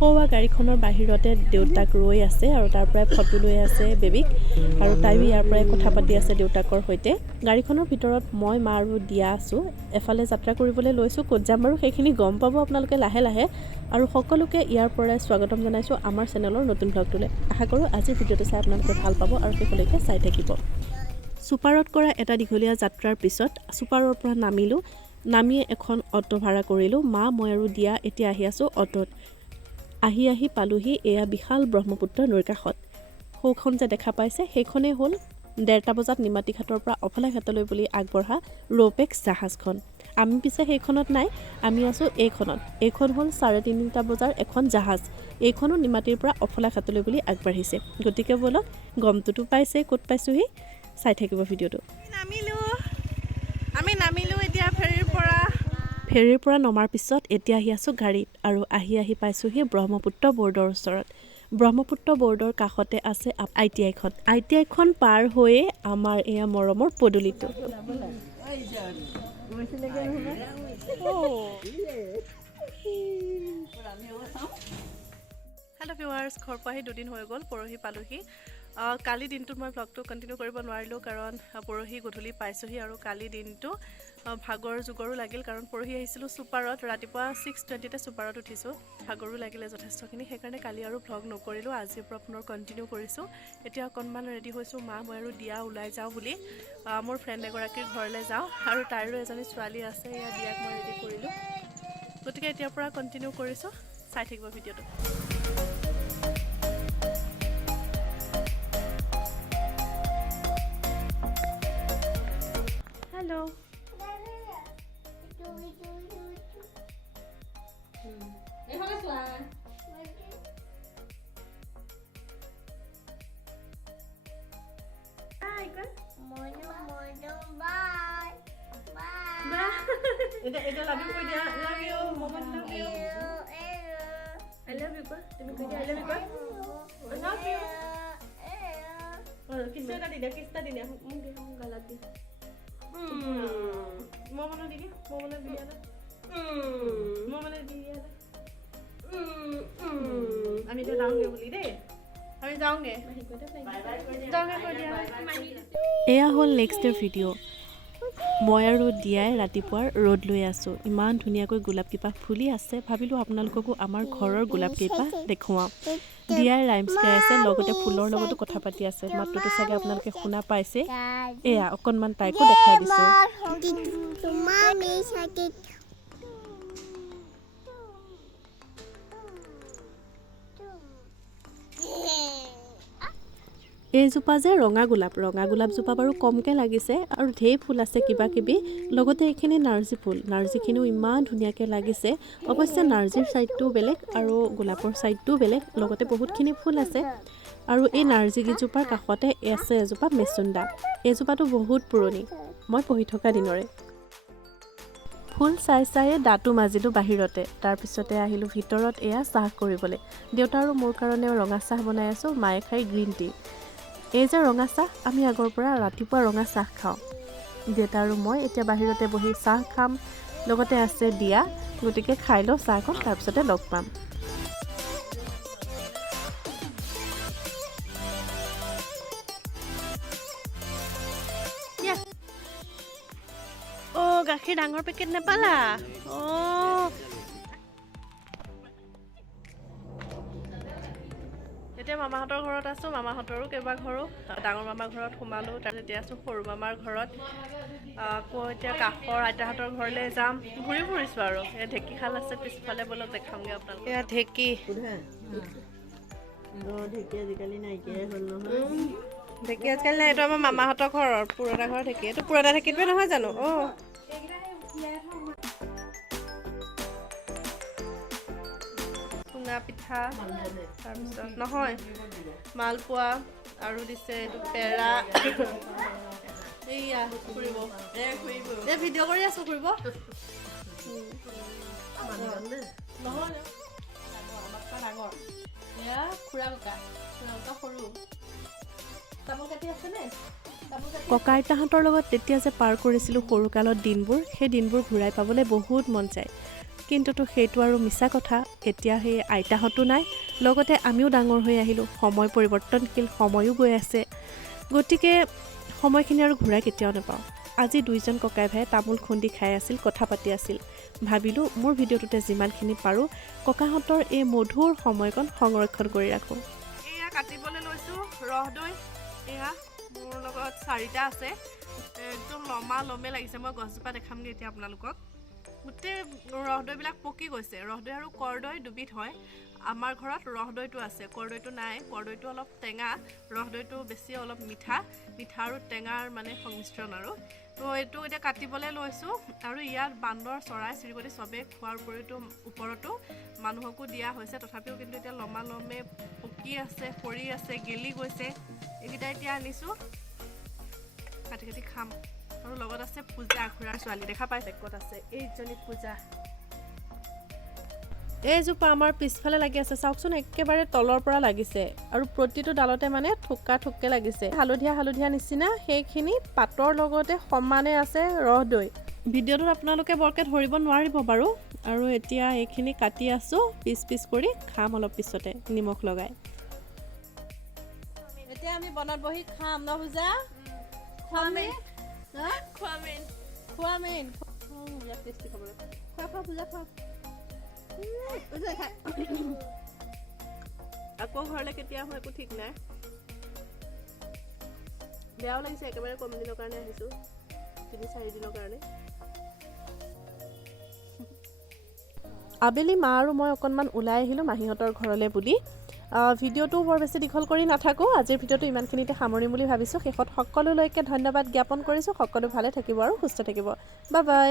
সৌৱা গাড়ীখনৰ বাহিৰতে দেউতাক ৰৈ আছে আৰু তাৰ পৰাই ফটো লৈ আছে বেবিক আৰু তাইও ইয়াৰ পৰাই কথা পাতি আছে দেউতাকৰ সৈতে। গাড়ীখনৰ ভিতৰত মই মা আৰু দিয়া আছোঁ। এফালে যাত্ৰা কৰিবলৈ লৈছোঁ, ক'ত যাম বাৰু সেইখিনি গম পাব আপোনালোকে লাহে লাহে। আৰু সকলোকে ইয়াৰ পৰাই স্বাগতম জনাইছোঁ আমাৰ চেনেলৰ নতুন ব্লগটোলৈ। আশা কৰোঁ আজিৰ ভিডিঅ'টো চাই আপোনালোকে ভাল পাব আৰু শেষলৈকে চাই থাকিব। ছুপাৰত কৰা এটা দীঘলীয়া যাত্ৰাৰ পিছত ছুপাৰৰ পৰা নামিয়ে এখন অটো ভাড়া কৰিলোঁ। মা মই আৰু দিয়া এতিয়া আহি আছোঁ অটোত। আহি পালোহি এয়া বিশাল ব্ৰহ্মপুত্ৰ নৈৰ কাষত। সৌখন যে দেখা পাইছে সেইখনেই হ'ল 1:30 বজাত নিমাতী ঘাটৰ পৰা অফলা ঘাটলৈ বুলি আগবঢ়া ৰ'পেক্স জাহাজখন। আমি পিছে সেইখনত নাই, আমি আছোঁ এইখনত। এইখন হ'ল 3:30 বজাৰ এখন জাহাজ। এইখনো নিমাতীৰ পৰা অফলা ঘাটলৈ বুলি আগবাঢ়িছে। গতিকে ব'লক, গমটোতো পাইছে ক'ত পাইছোঁহি, চাই থাকিব ভিডিঅ'টো। আমি নামিলোঁ এতিয়া ফেৰীৰ পৰা নমাৰ পিছত এতিয়া আহি আছোঁ গাড়ীত আৰু আহি পাইছোঁহি ব্ৰহ্মপুত্ৰ বৰ্ডৰ ওচৰত। ব্ৰহ্মপুত্ৰ বৰ্ডৰ কাষতে আছে ITIখন। ITIখন পাৰ হৈয়ে আমাৰ এয়া মৰমৰ পদূলিটো। হেল্ল' ভিউৱাৰ্ছ, ঘৰ পোৱাহি 2 দিন হৈ গ'ল, পৰহি পালোহি। কালি দিনটোত মই ব্লগটো কণ্টিনিউ কৰিব নোৱাৰিলোঁ কাৰণ পৰহি গধূলি পাইছোঁহি আৰু কালি দিনটো ভাগৰ জুগৰো লাগিল কাৰণ পৰহি আহিছিলোঁ ছুপাৰত, ৰাতিপুৱা 6:20তে ছুপাৰত উঠিছোঁ। ভাগৰো লাগিলে যথেষ্টখিনি, সেইকাৰণে কালি আৰু ব্লগ নকৰিলোঁ। আজিৰ পৰা পুনৰ কণ্টিনিউ কৰিছোঁ। এতিয়া অকণমান ৰেডি হৈছোঁ, মা মই আৰু দিয়া ওলাই যাওঁ বুলি। মোৰ ফ্ৰেণ্ড এগৰাকীৰ ঘৰলৈ যাওঁ আৰু তাইৰো এজনী ছোৱালী আছে, এয়া দিয়াক মই ৰেডি কৰিলোঁ। গতিকে এতিয়াৰ পৰা কণ্টিনিউ কৰিছোঁ, চাই থাকিব ভিডিঅ'টো। হেল্ল' এটা লাভ ইউ কৈ দিয়া। লাভ ইউ মমা, love you. I love you কোৱা, তুমি কৈ দিয়া আই লাভ ইউ কোৱা। I love you. কিছ এটা দি দিয়া, কিছটা দি দিয়া, মোক দিয়া, মোক গালাত দিয়া। মমা দি দিয়া, মমা দি দিয়া, মমা দি দিয়া। আমি তো যাওঁগে বুলি দেই, আমি যাওঁগে। এয়া হ'ল নেক্সট ডে ভিডিঅ'। মই আৰু দিয়াই ৰাতিপুৱাৰ ৰ'দ লৈ আছোঁ। ইমান ধুনীয়াকৈ গোলাপকেইপাহ ফুলি আছে, ভাবিলোঁ আপোনালোককো আমাৰ ঘৰৰ গোলাপকেইপাহ দেখুৱাওঁ। দিয়াই ৰাইমছ গাই আছে, লগতে ফুলৰ লগতো কথা পাতি আছে। মাতটোতো চাগে আপোনালোকে শুনা পাইছে। এয়া অকণমান তাইকো দেখাই দিছোঁ। এইজোপা যে ৰঙা গোলাপজোপা বাৰু কমকৈ লাগিছে আৰু ঢেৰ ফুল আছে কিবা কিবি। লগতে এইখিনি নাৰ্জী ফুল, নাৰ্জীখিনিও ইমান ধুনীয়াকৈ লাগিছে। অৱশ্যে নাৰ্জীৰ ছাইডটোও বেলেগ আৰু গোলাপৰ ছাইডটোও বেলেগ, লগতে বহুতখিনি ফুল আছে। আৰু এই নাৰ্জীকেইজোপাৰ কাষতে আছে এজোপা মেচুন্দা। এইজোপাটো বহুত পুৰণি, মই পঢ়ি থকা দিনৰে। ফুল চাইয়ে দাঁতো মাজিলোঁ বাহিৰতে। তাৰপিছতে আহিলোঁ ভিতৰত এয়া চাহ কৰিবলৈ। দেউতা আৰু মোৰ কাৰণেও ৰঙা চাহ বনাই আছোঁ, মায়ে খাই গ্ৰীণ টি। এই যে ৰঙা চাহ, আমি আগৰ পৰা ৰাতিপুৱা ৰঙা চাহ খাওঁ। দেউতা আৰু মই এতিয়া বাহিৰতে বহি চাহ খাম, লগতে আছে দিয়া। গতিকে খাই লওঁ চাহকণ, তাৰপিছতে লগ পাম। অ' গাখীৰ ডাঙৰ পেকেট নাপালা? এতিয়া মামাহঁতৰ ঘৰত আছোঁ, মামাহঁতৰো কেইবাঘৰো। ডাঙৰ মামাৰ ঘৰত সোমালোঁ, তাৰপিছত এতিয়া আছোঁ সৰু মামাৰ ঘৰত। আকৌ এতিয়া কাষৰ আইতাহঁতৰ ঘৰলৈ যাম। ঘূৰি ফুৰিছোঁ আৰু। এয়া ঢেঁকীশাল আছে পিছফালে, বলক দেখামগৈ আপোনালোকক। এয়া ঢেঁকী আজিকালি নাইকিয়াই হ'ল নহয়। ঢেঁকী আজিকালি নাই, এইটো আমাৰ মামাহঁতৰ ঘৰৰ পুৰণা ঘৰৰ ঢেঁকী। এইটো পুৰণা ঢেঁকীটোৱে নহয় জানো? চুঙা পিঠা, তাৰপিছত নহয় মালপোৱা আৰু দিছে এইটো পেৰা। এইয়া ফুৰিব, এই ভিডিঅ' কৰি আছোঁ, ফুৰিব নহয় ডাঙৰ। এয়া খুৰা ককা সৰু। তামোল কাটি আছেনে? ককা আইতাহঁতৰ লগত তেতিয়া যে পাৰ কৰিছিলোঁ সৰুকালত দিনবোৰ, সেই দিনবোৰ ঘূৰাই পাবলৈ বহুত মন যায়। কিন্তুতো সেইটো আৰু মিছা কথা। এতিয়া সেই আইতাহঁতো নাই, লগতে আমিও ডাঙৰ হৈ আহিলোঁ। সময় পৰিৱৰ্তনশীল, সময়ো গৈ আছে, গতিকে সময়খিনি আৰু ঘূৰাই কেতিয়াও নাপাওঁ। আজি দুইজন ককাই ভাই তামোল খুন্দি খাই আছিল, কথা পাতি আছিল। ভাবিলোঁ মোৰ ভিডিঅ'টোতে যিমানখিনি পাৰোঁ ককাহঁতৰ এই মধুৰ সময়কণ সংৰক্ষণ কৰি ৰাখোঁ। এয়া কাটিবলৈ লৈছোঁ ৰহদৈ। এয়া মোৰ লগত 4টা আছে, একদম লমা লমে লাগিছে। মই গছজোপা দেখামগৈ এতিয়া আপোনালোকক। গোটেই ৰহদৈবিলাক পকি গৈছে। ৰহদৈ আৰু কৰদৈ দুবিধ হয়। আমাৰ ঘৰত ৰহদৈটো আছে, কৰদৈটো নাই। কৰদৈটো অলপ টেঙা, ৰহদৈটো বেছি অলপ মিঠা আৰু টেঙাৰ মানে সংমিশ্ৰণ আৰু। তো এইটো এতিয়া কাটিবলৈ লৈছোঁ। আৰু ইয়াত বান্দৰ, চৰাই চিৰিকটি চবেই খোৱাৰ ওপৰতো মানুহকো দিয়া হৈছে। তথাপিও কিন্তু এতিয়া লমা লমে পকি আছে, সৰি আছে, গেলি গৈছে। এইকেইটা এতিয়া আনিছোঁ, কাটি কাটি খাম। আৰু লগত আছে পূজা, খুৰাৰ ছোৱালী। দেখা পাইছে ক'ত আছে? এইজনী পূজা। এইজোপা আমাৰ পিছফালে লাগি আছে, চাওকচোন একেবাৰে তলৰ পৰা লাগিছে। আৰু প্ৰতিটো ডালতে মানে থোকা থোককৈ লাগিছে, হালধীয়া হালধীয়া নিচিনা। সেইখিনি পাতৰ লগতে সমানে আছে ৰহদৈ। ভিডিঅ'টোত আপোনালোকে বৰকৈ ধৰিব নোৱাৰিব বাৰু। আৰু এতিয়া এইখিনি কাটি আছোঁ পিচ পিচ কৰি, খাম অলপ পিছতে নিমখ লগাই। এতিয়া আমি বনত বহি খাম ন পূজা? খোৱামেই ইয়াত টেষ্টি খাবলৈ। খোৱা পূজা খোৱা। আকৌ ঘৰলৈ কেতিয়া আহোঁ একো ঠিক নাই। বেয়াও লাগিছে, একেবাৰে কম দিনৰ কাৰণে আহিছোঁ, 3-4 দিনৰ কাৰণে। আবেলি মা আৰু মই অকণমান ওলাই আহিলোঁ মাহীহঁতৰ ঘৰলৈ বুলি। ভিডিঅ'টো বৰ বেছি দীঘল কৰি নাথাকোঁ। আজিৰ ভিডিঅ'টো ইমানখিনিতে সামৰিম বুলি ভাবিছোঁ। শেষত সকলোলৈকে ধন্যবাদ জ্ঞাপন কৰিছোঁ। সকলো ভালে থাকিব আৰু সুস্থ থাকিব। Bye bye.